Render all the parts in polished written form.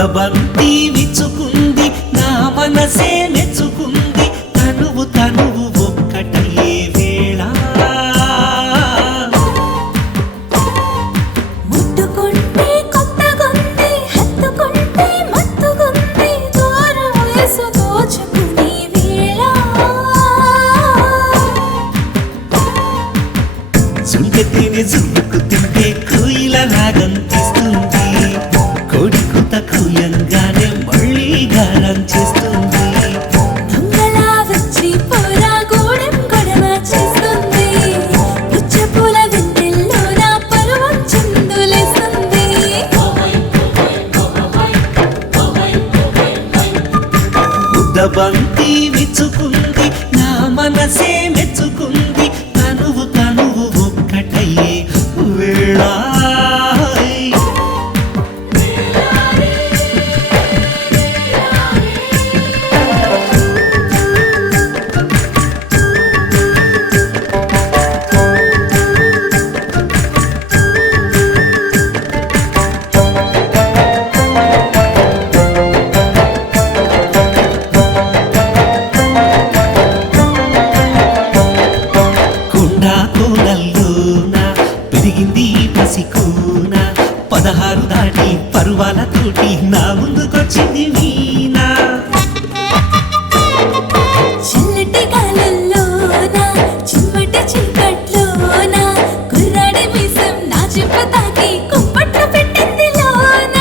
ముద్దబంతి విచ్చుకుంది నా మనసే మెచ్చుకుంది తనువు తనువు ఒక్కటయ్యే వేళ ముట్టుకుంటే కొత్తగుంది హత్తుకుంటే మత్తుగుంది దూరం వయసు దోచుకునే వేళ సుంకెతేనే జుట్టుకు తింటే కోయిల రాగం తీస్తుంది కోడి కూత కూయంగానే మళ్ళీ గారం చేస్తుంది దొంగలా వచ్చి పోరా గూడెం గొడవ చేస్తుంది పుచ్చపూల వెన్నెల్లో నా పరువం చిందులేస్తుంది ముద్దబంతి విచ్చుకుంది నా మనసే మెచ్చుకుంది తనువు తనువు ఒక్కటయ్యే వేళ కొండా కోనల్లోన పెరిగింది పసికూన 16 దాటి పరువాలతోటి నా ముందుకొచ్చింది వీణా చల్లటి గాలుల్లోన చిమ్మటి చీకట్లోన కుర్రాడి మీసం నా చెప్పు తాకి కుంపట్లు పెట్టింది లోన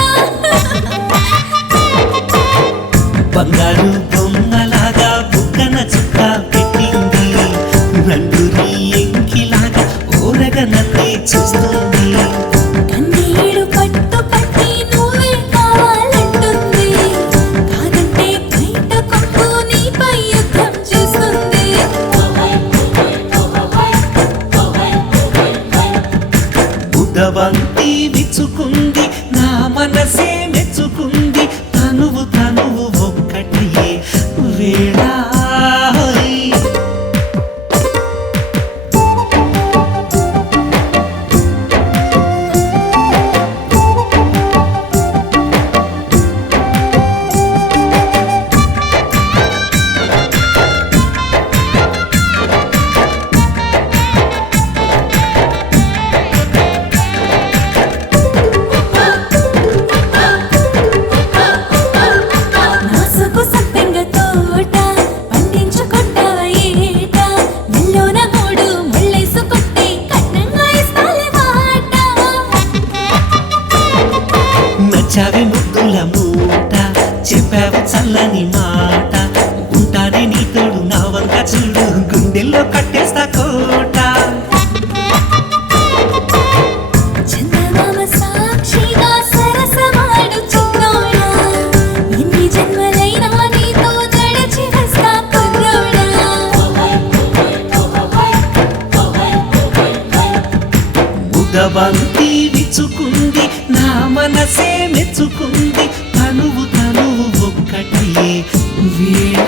బంగారు బొమ్మలాగా బుగ్గన చుక్క పెట్టింది రంగుని ఎంకిలాగా ఓరగనతే చూస్తుంది కన్నీడు పట్టు పట్టి నువ్వే కావాలంటుంది కాదంటే బయట కొప్పు నీపై యుద్ధం చేస్తుంది ముద్దబంతి విచ్చుకుంది నా మనసే మెచ్చుకుంది తనువు తనువు ఒక్కటయ్యే వేళ నాసుకు సంపెంగ తోట పండించుకుంటావా ఏట మెల్లోన మూడు ముళ్ళేసుకుంటే కట్నంగా ఇస్తాలే మాట నచ్చావి ముద్దుల మూట చెప్పావు చల్లని మాట ఉంటానే నీ తోడు నా వంక చూడు గుండెల్లో కట్టేస్తా కోట చందమామ సాక్షిగా సరసమాడు చిన్నోడా ఎన్ని జన్మలైనా నీతో గడిచి వస్తా కుర్రోడా ముద్దబంతి విచ్చుకుంది నా మనసే మెచ్చుకుంది తనువు తనువు ఒక్కటయ్యే వేళ